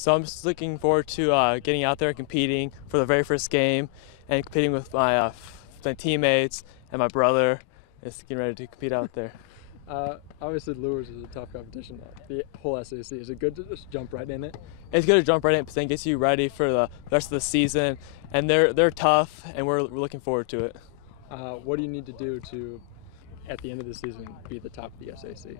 So I'm just looking forward to getting out there and competing for the very first game and competing with my teammates and my brother. Just getting ready to compete out there. Obviously, lures is a tough competition, the whole SAC. Is it good to just jump right in it? It's good to jump right in because it gets you ready for the rest of the season. And they're tough, and we're looking forward to it. What do you need to do to, at the end of the season, be at the top of the SAC?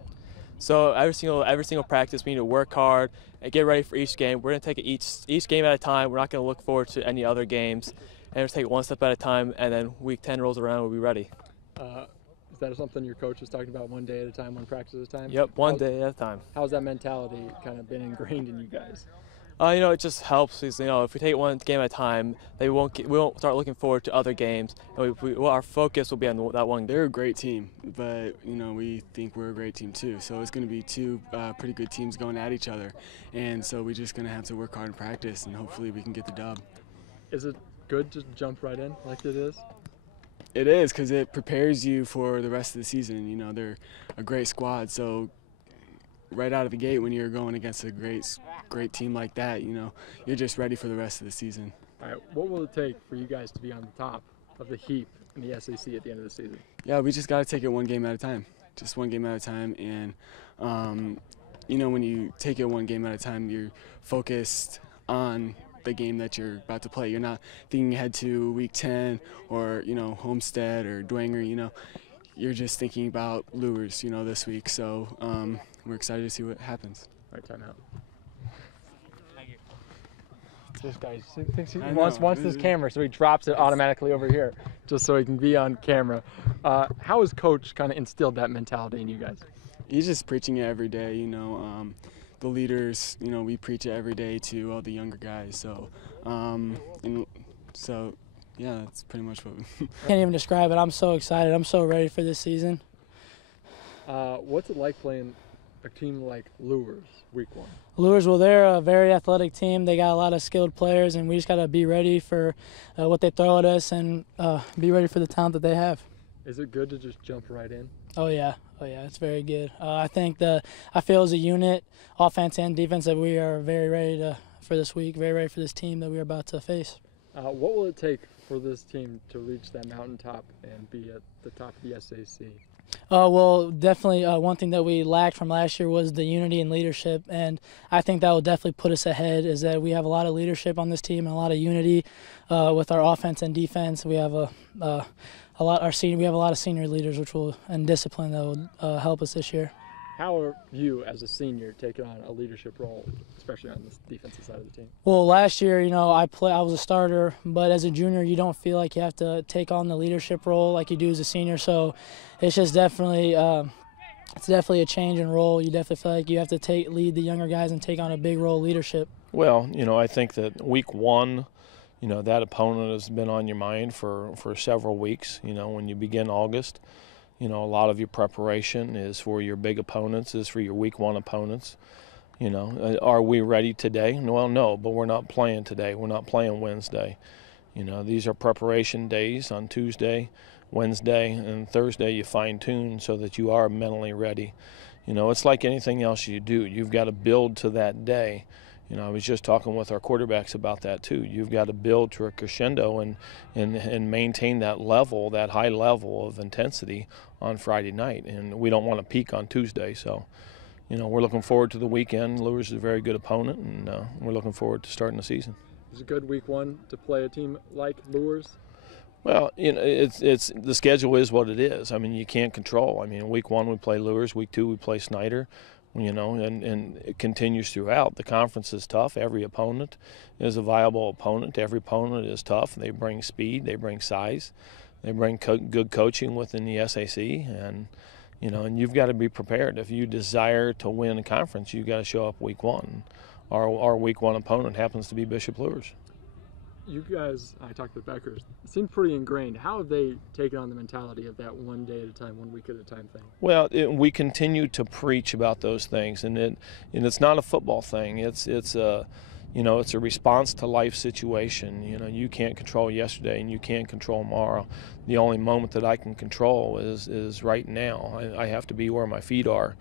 So every single practice, we need to work hard and get ready for each game. We're going to take it each game at a time. We're not going to look forward to any other games. And we'll take it one step at a time, and then week 10 rolls around, we'll be ready. Is that something your coach was talking about, one day at a time, one practice at a time? Yep, one day at a time. How's that mentality kind of been ingrained in you guys? It just helps because, if we take it one game at a time, we won't start looking forward to other games. And our focus will be on that one. They're a great team, but, we think we're a great team too. So it's going to be two pretty good teams going at each other. And so we're just going to have to work hard in practice, and hopefully we can get the dub. Is it good to jump right in like it is? It is, because it prepares you for the rest of the season. They're a great squad, so right out of the gate when you're going against a great team like that, you're just ready for the rest of the season. All right, what will it take for you guys to be on the top of the heap in the SAC at the end of the season? Yeah, we just got to take it one game at a time, just one game at a time. And, when you take it one game at a time, you're focused on the game that you're about to play. You're not thinking ahead to week 10 or, Homestead or Dwenger, You're just thinking about lures, this week. So we're excited to see what happens. All right, time out. This guy thinks he wants this camera, so he drops it automatically over here, just so he can be on camera. How has Coach kind of instilled that mentality in you guys? He's just preaching it every day, the leaders, we preach it every day to all the younger guys. So, yeah, that's pretty much what. Can't even describe it. I'm so excited. I'm so ready for this season. What's it like playing a team like Lures week 1? Lures, well, they're a very athletic team. They got a lot of skilled players, and we just got to be ready for what they throw at us and be ready for the talent that they have. Is it good to just jump right in? Oh yeah, it's very good. I feel as a unit, offense and defense, that we are very ready for this week, very ready for this team that we are about to face. What will it take for this team to reach that mountaintop and be at the top of the SAC? Well, definitely one thing that we lacked from last year was the unity and leadership, and I think that will definitely put us ahead, is that we have a lot of leadership on this team and a lot of unity with our offense and defense. We have we have a lot of senior leaders and discipline that will help us this year. How are you, as a senior, taking on a leadership role, especially on the defensive side of the team? Well, last year, I was a starter, but as a junior, you don't feel like you have to take on the leadership role like you do as a senior. So it's just definitely a change in role. You definitely feel like you have to lead the younger guys and take on a big role of leadership. Well, I think that week 1, that opponent has been on your mind for several weeks. When you begin August, a lot of your preparation is for your big opponents, is for your week 1 opponents. Are we ready today? Well, no, but we're not playing today. We're not playing Wednesday. These are preparation days. On Tuesday, Wednesday, and Thursday you fine-tune so that you are mentally ready. It's like anything else you do. You've got to build to that day. I was just talking with our quarterbacks about that too. You've got to build to a crescendo and maintain that level, that high level of intensity on Friday night. And we don't want to peak on Tuesday. So, we're looking forward to the weekend. Lures is a very good opponent, and we're looking forward to starting the season. Is it good week 1 to play a team like Lures? Well, it's the schedule is what it is. I mean, you can't control. I mean, week 1 we play Lures, week 2 we play Snyder. And it continues throughout. The conference is tough. Every opponent is a viable opponent. Every opponent is tough. They bring speed. They bring size. They bring good coaching within the SAC. And, and you've got to be prepared. If you desire to win a conference, you've got to show up week 1. Our week 1 opponent happens to be Bishop Lures. You guys, I talked to the Beckers, seem pretty ingrained. How have they taken on the mentality of that one day at a time, 1 week at a time thing? Well, we continue to preach about those things, and it's not a football thing. It's a response to life situation. You can't control yesterday, and you can't control tomorrow. The only moment that I can control is right now. I have to be where my feet are,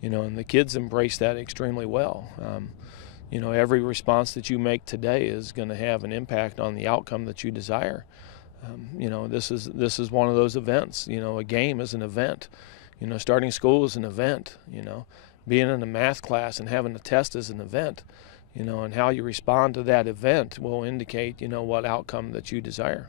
and the kids embrace that extremely well. you know, every response that you make today is going to have an impact on the outcome that you desire. You know, this is one of those events. You know, a game is an event. You know, starting school is an event. You know, being in a math class and having a test is an event. You know, and how you respond to that event will indicate, you know, what outcome that you desire.